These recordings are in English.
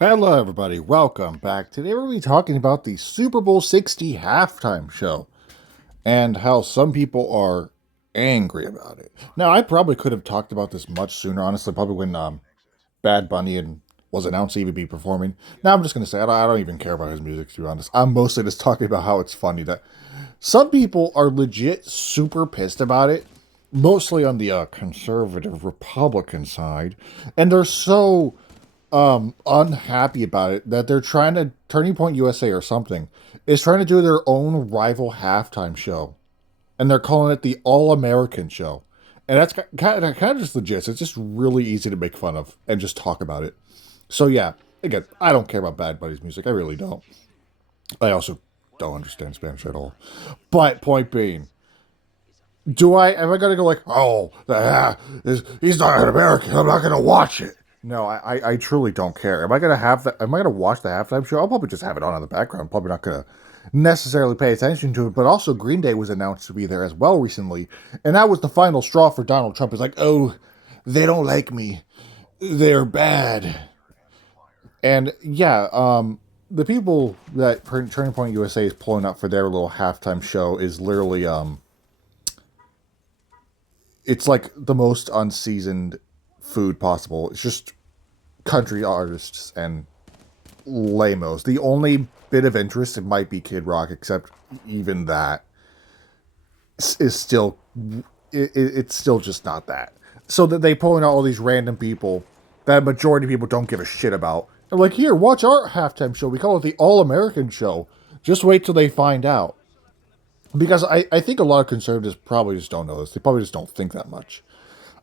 Hello, everybody. Welcome back. Today, we're going to be talking about the Super Bowl 60 halftime show and how some people are angry about it. Now, I probably could have talked about this much sooner, honestly, probably when Bad Bunny and was announced to even be performing. Now, I'm just going to say I don't even care about his music, to be honest. I'm mostly just talking about how it's funny that some people are legit super pissed about it, mostly on the conservative Republican side, and they're so unhappy about it that they're trying to Turning Point USA or something is trying to do their own rival halftime show, and they're calling it the All American Show, and that's kind of just legit. It's just really easy to make fun of and just talk about it. So yeah, again, I don't care about Bad Bunny's music. I really don't. I also don't understand Spanish at all. But point being, am I gonna go like, oh, he's not an American, I'm not gonna watch it? No, I truly don't care. Am I gonna have that? Am I gonna watch the halftime show? I'll probably just have it on in the background. Probably not gonna necessarily pay attention to it. But also, Green Day was announced to be there as well recently, and that was the final straw for Donald Trump. Is like, oh, they don't like me, they're bad, and yeah, the people that Turning Point USA is pulling up for their little halftime show is literally it's like the most unseasoned food possible. It's just country artists and lamos. The only bit of interest it might be Kid Rock, except even that is still it's still just not that. So that they pulling out all these random people that majority of people don't give a shit about. They're like, here, watch our halftime show. We call it the All American Show. Just wait till they find out. Because I think a lot of conservatives probably just don't know this. They probably just don't think that much.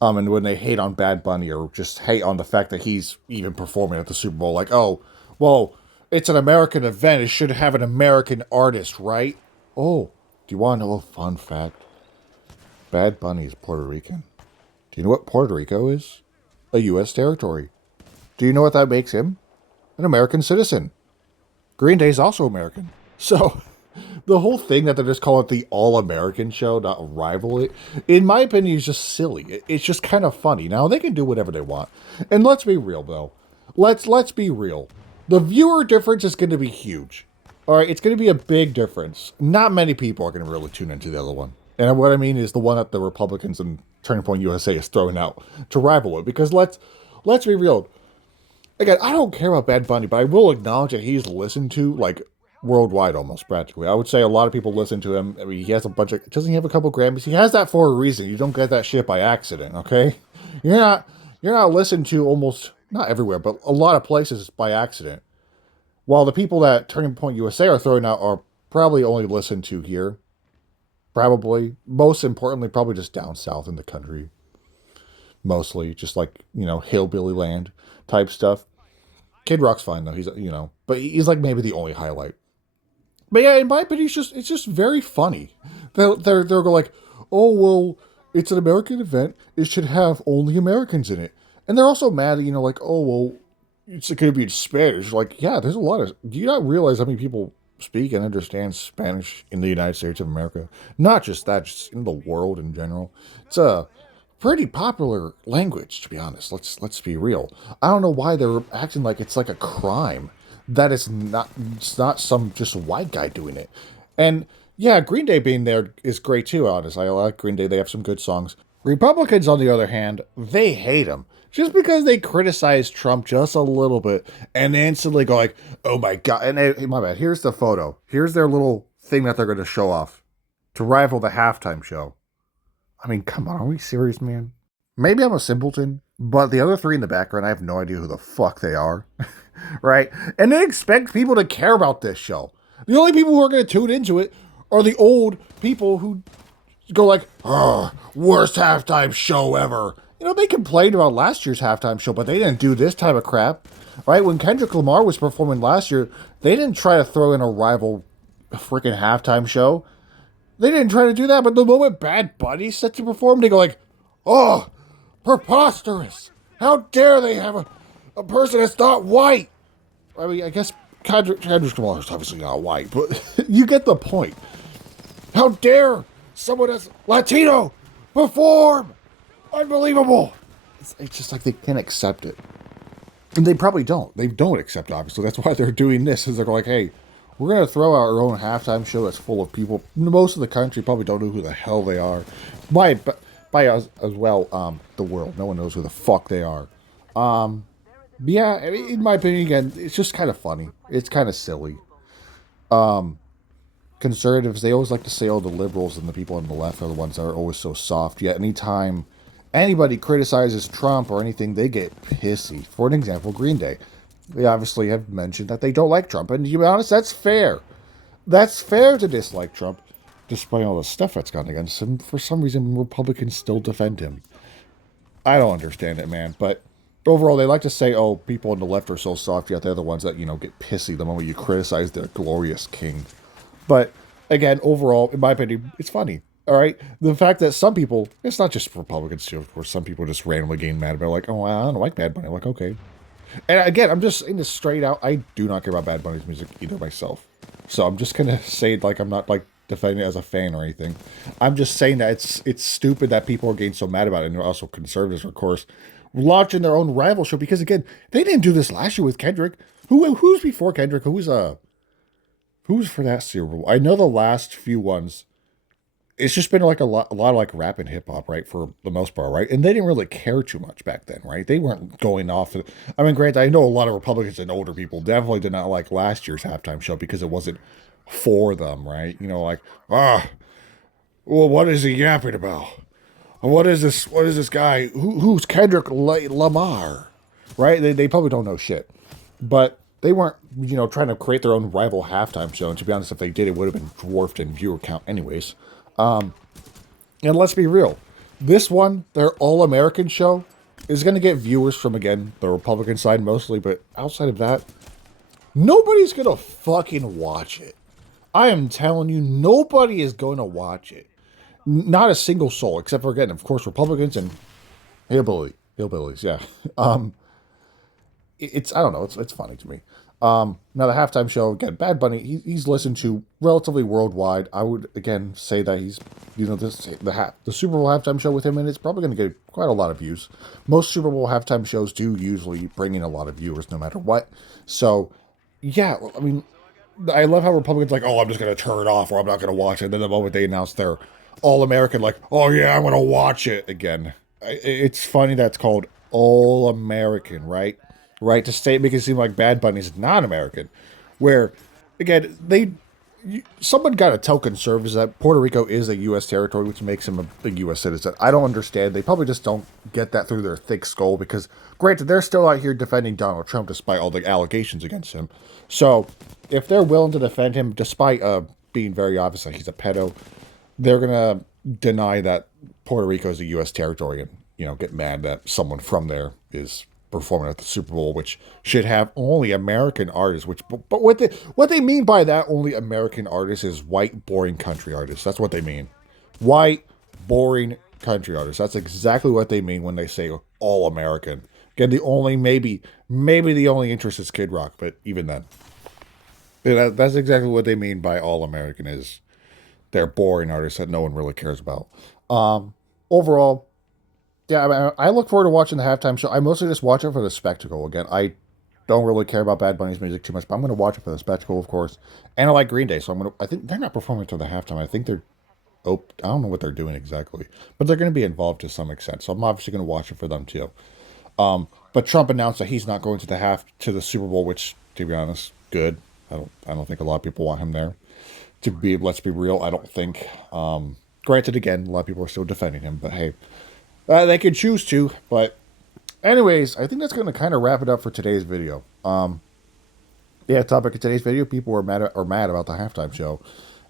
And when they hate on Bad Bunny or just hate on the fact that he's even performing at the Super Bowl, like, oh, well, it's an American event. It should have an American artist, right? Oh, do you want to know a fun fact? Bad Bunny is Puerto Rican. Do you know what Puerto Rico is? A U.S. territory. Do you know what that makes him? An American citizen. Green Day is also American. So the whole thing that they just call it the All American Show, not rival it, in my opinion, is just silly. It's just kind of funny. Now they can do whatever they want, and let's be real though. Let's be real. The viewer difference is going to be huge. All right, it's going to be a big difference. Not many people are going to really tune into the other one. And what I mean is the one that the Republicans and Turning Point USA is throwing out to rival it. Because let's be real. Again, I don't care about Bad Bunny, but I will acknowledge that he's listened to like worldwide almost practically. I would say a lot of people listen to him. I mean, he has a bunch of doesn't he have a couple Grammys? He has that for a reason. You don't get that shit by accident, okay? You're not you're not listened to almost not everywhere, but a lot of places by accident. While the people that Turning Point USA are throwing out are probably only listened to here. Probably. Most importantly, probably just down south in the country. Mostly. Just like, hillbilly land type stuff. Kid Rock's fine though. But he's like maybe the only highlight. But yeah, in my opinion, it's just very funny. They're going like, oh well, it's an American event. It should have only Americans in it, and they're also mad at like, oh well, it's going to be in Spanish. Like, yeah, there's a lot of. Do you not realize how many people speak and understand Spanish in the United States of America? Not just that, just in the world in general. It's a pretty popular language, to be honest. Let's be real. I don't know why they're acting like it's like a crime that it's not some just white guy doing it. And yeah, Green Day being there is great too, honestly. I like Green Day. They have some good songs. Republicans, on the other hand, they hate him. Just because they criticize Trump just a little bit and instantly go like, oh my God. And hey, my bad. Here's the photo. Here's their little thing that they're going to show off to rival the halftime show. I mean, come on. Are we serious, man? Maybe I'm a simpleton, but the other three in the background, I have no idea who the fuck they are. Right? And they expect people to care about this show. The only people who are going to tune into it are the old people who go like, oh, worst halftime show ever. They complained about last year's halftime show, but they didn't do this type of crap. Right? When Kendrick Lamar was performing last year, they didn't try to throw in a rival freaking halftime show. They didn't try to do that, but the moment Bad Bunny's set to perform, they go like, oh, preposterous. How dare they have a person that's not white? I mean, I guess Kendrick Lamar is obviously not white, but you get the point. How dare someone that's Latino perform? Unbelievable. It's just like they can't accept it. And they probably don't. They don't accept, obviously. That's why they're doing this. Is they're like, hey, we're going to throw out our own halftime show that's full of people. Most of the country probably don't know who the hell they are. By, by us as well, the world. No one knows who the fuck they are. Yeah, I mean, in my opinion, again, it's just kind of funny. It's kind of silly. Conservatives, they always like to say, oh, the liberals and the people on the left are the ones that are always so soft. Yet anytime anybody criticizes Trump or anything, they get pissy. For an example, Green Day. They obviously have mentioned that they don't like Trump. And to be honest, that's fair. That's fair to dislike Trump, despite all the stuff that's gone against him. For some reason, Republicans still defend him. I don't understand it, man. But overall, they like to say, oh, people on the left are so soft, yet they're the ones that, get pissy the moment you criticize their glorious king. But again, overall, in my opinion, it's funny. All right, the fact that some people, it's not just Republicans too. Of course, some people just randomly getting mad about like, oh, I don't like Bad Bunny. I'm like, okay. And again, I'm just saying this straight out. I do not care about Bad Bunny's music either myself. So I'm just gonna say it like I'm not like defending it as a fan or anything. I'm just saying that it's stupid that people are getting so mad about it, and they're also conservatives, of course, launching their own rival show because again, they didn't do this last year with Kendrick. Who's before Kendrick? Who's for that Super Bowl? I know the last few ones. It's just been like a lot of like rap and hip hop, right? For the most part, right? And they didn't really care too much back then, right? They weren't going off. I mean, granted, I know a lot of Republicans and older people definitely did not like last year's halftime show because it wasn't for them, right? Like, well, what is he yapping about? What is this? What is this guy? Who's Kendrick Lamar? Right? They probably don't know shit, but they weren't, trying to create their own rival halftime show. And to be honest, if they did, it would have been dwarfed in viewer count, anyways. And let's be real, this one, their All American show, is going to get viewers from again the Republican side mostly, but outside of that, nobody's going to fucking watch it. I am telling you, nobody is going to watch it. Not a single soul, except for again, of course, Republicans and hillbillies. Yeah, it's I don't know. It's funny to me. Now the halftime show again, Bad Bunny. He's listened to relatively worldwide. I would again say that he's the Super Bowl halftime show with him, and it's probably going to get quite a lot of views. Most Super Bowl halftime shows do usually bring in a lot of viewers, no matter what. So yeah, I mean, I love how Republicans like, oh, I'm just going to turn it off or I'm not going to watch it. And then the moment they announce their All American, like, oh yeah, I'm going to watch it again. It's funny that's called All American, right? Right, to make it seem like Bad Bunny's not American. Where, again, someone got to tell conservatives that Puerto Rico is a U.S. territory, which makes him a U.S. citizen. I don't understand. They probably just don't get that through their thick skull because, granted, they're still out here defending Donald Trump despite all the allegations against him. So, if they're willing to defend him despite being very obvious that he's a pedo, they're going to deny that Puerto Rico is a U.S. territory and, get mad that someone from there is performing at the Super Bowl, which should have only American artists. But what they mean by that only American artists is white, boring country artists. That's what they mean. White, boring country artists. That's exactly what they mean when they say all American. Again, maybe the only interest is Kid Rock, but even then, that's exactly what they mean by all American is they're boring artists that no one really cares about. Overall, yeah, I look forward to watching the halftime show. I mostly just watch it for the spectacle. Again, I don't really care about Bad Bunny's music too much, but I'm going to watch it for the spectacle, of course. And I like Green Day, so I think they're not performing till the halftime. I think they're. Oh, I don't know what they're doing exactly, but they're going to be involved to some extent. So I'm obviously going to watch it for them too. But Trump announced that he's not going to the Super Bowl, which, to be honest, good. I don't think a lot of people want him there. Let's be real, I don't think. Granted, again, a lot of people are still defending him, but hey. They could choose to, but anyways, I think that's going to kind of wrap it up for today's video. Yeah, topic of today's video, people are mad about the halftime show,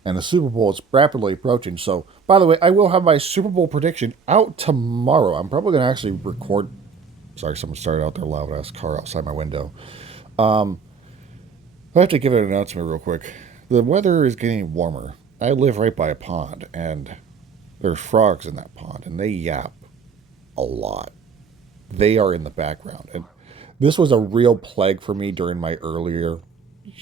and the Super Bowl is rapidly approaching. So, by the way, I will have my Super Bowl prediction out tomorrow. I'm probably going to actually record. Sorry, someone started out their loud ass car outside my window. I have to give an announcement real quick. The weather is getting warmer. I live right by a pond, and there's frogs in that pond, and they yap a lot. They are in the background. And this was a real plague for me during my earlier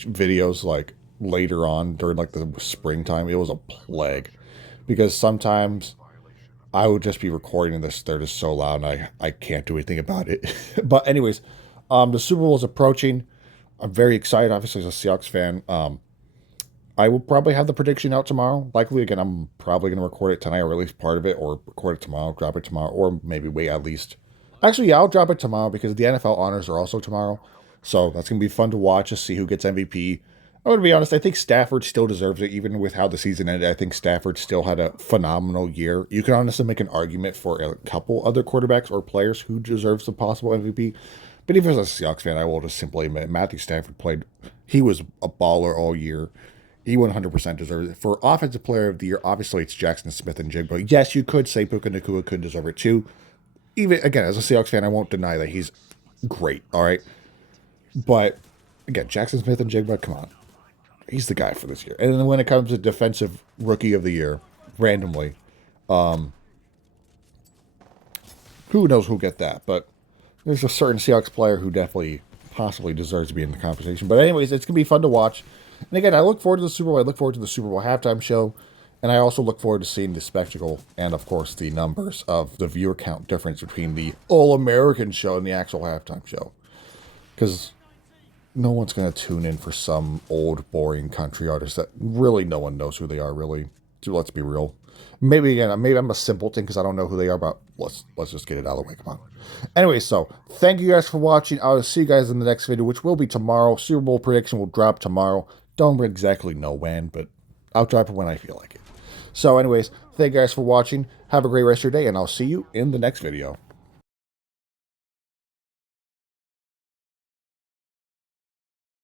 videos, like later on during like the springtime. It was a plague because sometimes I would just be recording this. They're just so loud and I can't do anything about it. But anyways, The Super Bowl is approaching. I'm very excited, obviously, as a Seahawks fan. I will probably have the prediction out tomorrow. Likely, again, I'm probably going to record it tonight, or at least part of it, or record it tomorrow, drop it tomorrow, or maybe wait at least. Actually, yeah, I'll drop it tomorrow because the NFL honors are also tomorrow. So that's going to be fun to watch to see who gets MVP. I'm going to be honest, I think Stafford still deserves it, even with how the season ended. I think Stafford still had a phenomenal year. You can honestly make an argument for a couple other quarterbacks or players who deserves the possible MVP. But even as a Seahawks fan, I will just simply admit Matthew Stafford played, he was a baller all year. He 100% deserves it. For Offensive Player of the Year, obviously it's Jackson Smith and Jigba. Yes, you could say Puka Nacua could deserve it too. Even, again, as a Seahawks fan, I won't deny that he's great, all right? But, again, Jackson Smith and Jigba, come on. He's the guy for this year. And then when it comes to Defensive Rookie of the Year, randomly, who knows who'll get that? But there's a certain Seahawks player who definitely possibly deserves to be in the conversation. But anyways, it's going to be fun to watch. And again, I look forward to the Super Bowl. I look forward to the Super Bowl halftime show. And I also look forward to seeing the spectacle and, of course, the numbers of the viewer count difference between the All-American show and the actual halftime show. Because no one's going to tune in for some old, boring country artist that really no one knows who they are, really. So let's be real. Maybe I'm a simpleton because I don't know who they are, but let's just get it out of the way. Come on. Anyway, so thank you guys for watching. I'll see you guys in the next video, which will be tomorrow. Super Bowl prediction will drop tomorrow. Don't exactly know when, but I'll drop it when I feel like it. So anyways, thank you guys for watching. Have a great rest of your day, and I'll see you in the next video.